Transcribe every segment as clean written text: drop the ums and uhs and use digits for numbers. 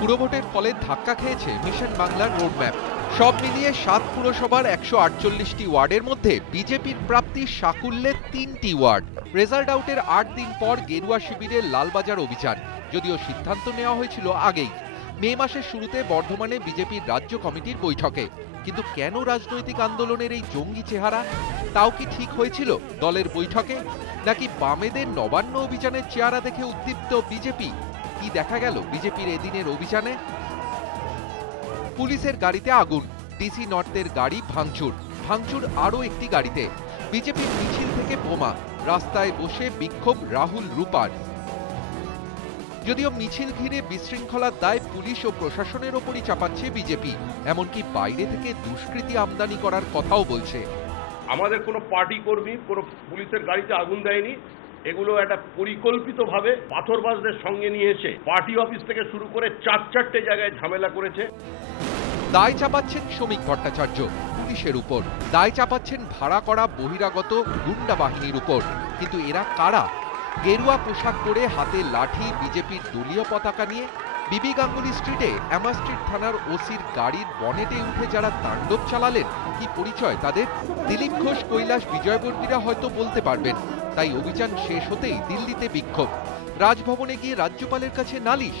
পুরভোটের ফলে ধাক্কা খেয়েছে মিশন বাংলার রোডম্যাপ। সব মিলিয়ে 7 পুরসভার 148টি ওয়ার্ডের মধ্যে বিজেপির প্রাপ্তি সাকুল্যে 3টি ওয়ার্ড। রেজাল্ট আউটের 8 দিন পর গেরুয়া শিবিরের লালবাজার অভিযান, যদিও সিদ্ধান্ত নেওয়া হয়েছিল আগেই। মে মাসের শুরুতে বর্ধমানে বিজেপির রাজ্য কমিটির বৈঠকে। কিন্তু কেন রাজনৈতিক আন্দোলনের এই জঙ্গি চেহারা? তাও কি ঠিক হয়েছিল দলের বৈঠকে, নাকি বামেদের নবান্ন অভিযানের চেহারা দেখে উদ্দীপ্ত বিজেপি? কি দেখা গেল বিজেপির এদিনের অভিযানে? পুলিশের গাড়িতে আগুন, ডিসি নর্থের গাড়ি ভাঙচুর আরও একটি গাড়িতে। বিজেপির মিছিল থেকে বোমা, রাস্তায় বসে বিক্ষোভ রাহুল রূপার। যদিও মিছিল ঘিরে বিশৃঙ্খলার দায় পুলিশ ও প্রশাসনের ওপরই চাপাচ্ছে বিজেপি, এমনকি বাইরে থেকে দুষ্কৃতী আমদানি করার কথাও বলছে। আমাদের কোনো পার্টি কর্মী কোনো পুলিশের গাড়িতে আগুন দেয়নি, এগুলো একটা পরিকল্পিতভাবে পাথরবাজদের সঙ্গে নিয়ে এসে পার্টি অফিস থেকে শুরু করে 4-4টে জায়গায় ঝামেলা করেছে। দায় চাপাচ্ছেন শ্রমিক ভট্টাচার্য পুলিশের উপর, দায় চাপাচ্ছেন ভাড়া করা বহিরাগত গুন্ডা বাহিনীর উপর। কিন্তু এরা কারা? গেরুয়া পোশাক পরে, হাতে লাঠি, বিজেপির দলীয় পতাকা নিয়ে বিবি গাঙ্গুলি স্ট্রিটে এমা স্ট্রিট থানার ওসির গাড়ির বনেটে উঠে যারা তাণ্ডব চালালেন, কি পরিচয় তাদের? দিলীপ ঘোষ, কৈলাস বিজয়বর্গীরা হয়তো বলতে পারবেন। তাই অভিযান শেষ হতেই দিল্লিতে বিক্ষোভ, রাজভবনে গিয়ে রাজ্যপালের কাছে নালিশ।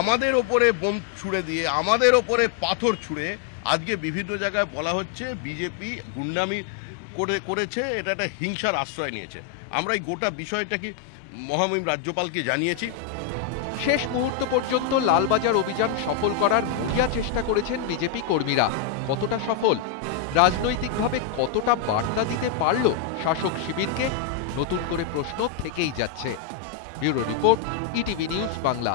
আমাদের ওপরে বোম ছুড়ে দিয়ে, আমাদের ওপরে পাথর ছুড়ে আজকে বিভিন্ন জায়গায় বলা হচ্ছে বিজেপি গুন্ডামি করেছে, এটা একটা হিংসার আশ্রয় নিয়েছে। আমরা এই গোটা বিষয়টাকে মহামহিম রাজ্যপালকে জানিয়েছি। শেষ মুহূর্ত পর্যন্ত লালবাজার অভিযান সফল করার মরিয়া চেষ্টা করেছেন বিজেপি কর্মীরা। কতটা সফল? রাজনৈতিকভাবে কতটা বার্তা দিতে পারল শাসক শিবিরকে? নতুন করে প্রশ্ন থেকেই যাচ্ছে। Bureau report, ETV news Bangla.